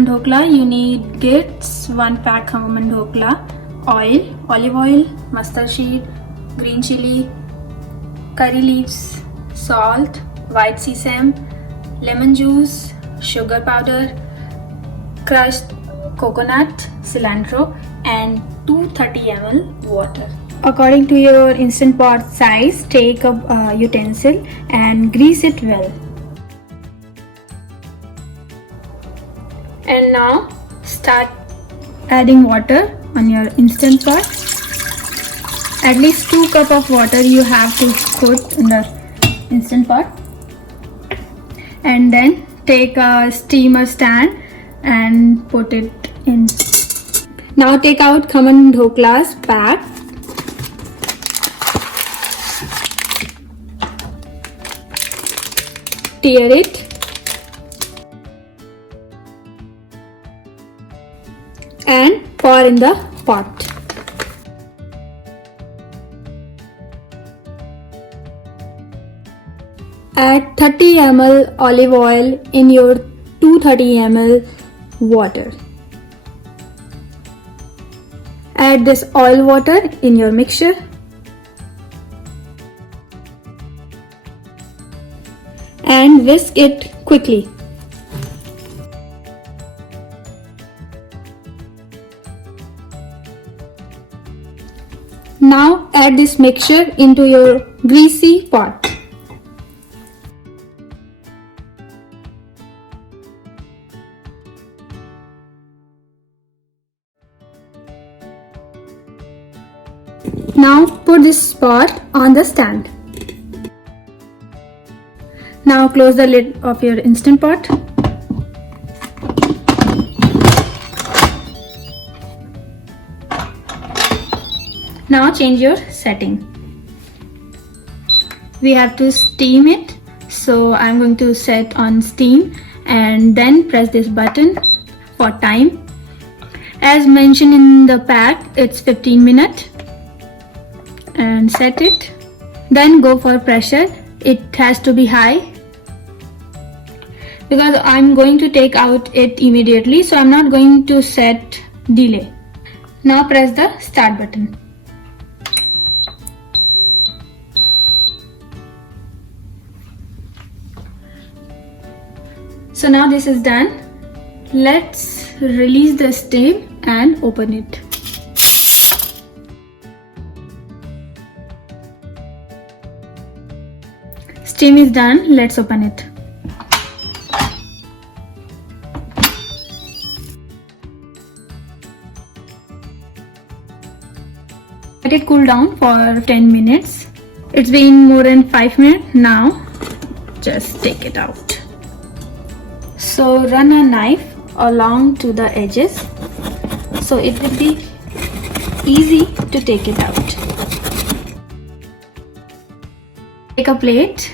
Khaman Dhokla, you need Gits, 1 pack Khaman Dhokla, oil, olive oil, mustard seed, green chili, curry leaves, salt, white sesame, lemon juice, sugar powder, crushed coconut, cilantro, and 230 ml water. According to your instant pot size, take a utensil and grease it well. And now start adding water on your instant pot. At least 2 cups of water you have to put in the instant pot. And then take a steamer stand and put it in. Now take out Khaman Dhokla's pack. Tear it and pour in the pot. Add 30 ml olive oil in your 230 ml water. Add this oil water in your mixture. And whisk it quickly. Now add this mixture into your greasy pot. Now put this pot on the stand. Now close the lid of your instant pot. Now change your setting. We have to steam it, so I'm going to set on steam and then press this button for time. As mentioned in the pack, it's 15 minutes. And set it. Then go for pressure. It has to be high because I'm going to take out it immediately, so I'm not going to set delay. Now press the start button. So now this is done. Let's release the steam and open it. Steam is done. Let's open it. Let it cool down for 10 minutes. It's been more than 5 minutes now. Just take it out. So run a knife along to the edges, so it will be easy to take it out. Take a plate,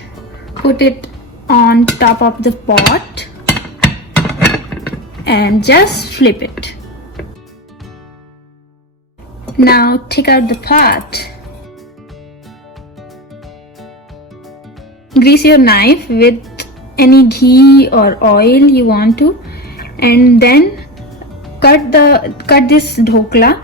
put it on top of the pot and just flip it. Now take out the pot. Grease your knife with any ghee or oil you want to, and then cut this dhokla.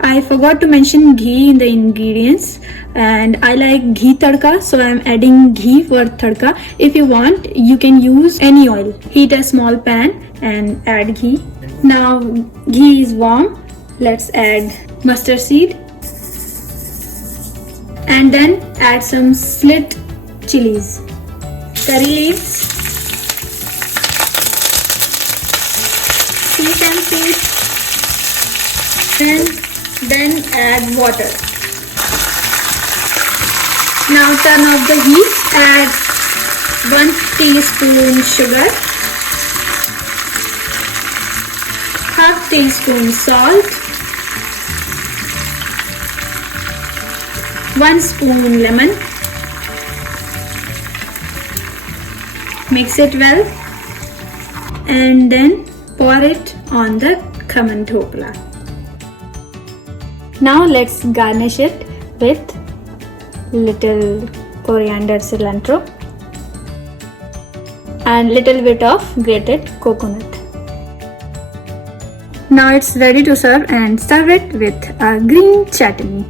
I forgot to mention ghee in the ingredients, and I like ghee tadka, so I am adding ghee for tadka. If you want, you can use any oil. Heat a small pan and add ghee. Now ghee is warm. Let's add mustard seed and then add some slit chilies, curry leaves, sesame seeds, and then add water. Now turn off the heat. Add 1 teaspoon sugar, half teaspoon salt, 1 spoon lemon. Mix it well and then pour it on the Khaman Dhokla. Now let's garnish it with little coriander, cilantro. and little bit of grated coconut. Now it's ready to serve, and serve it with a green chutney.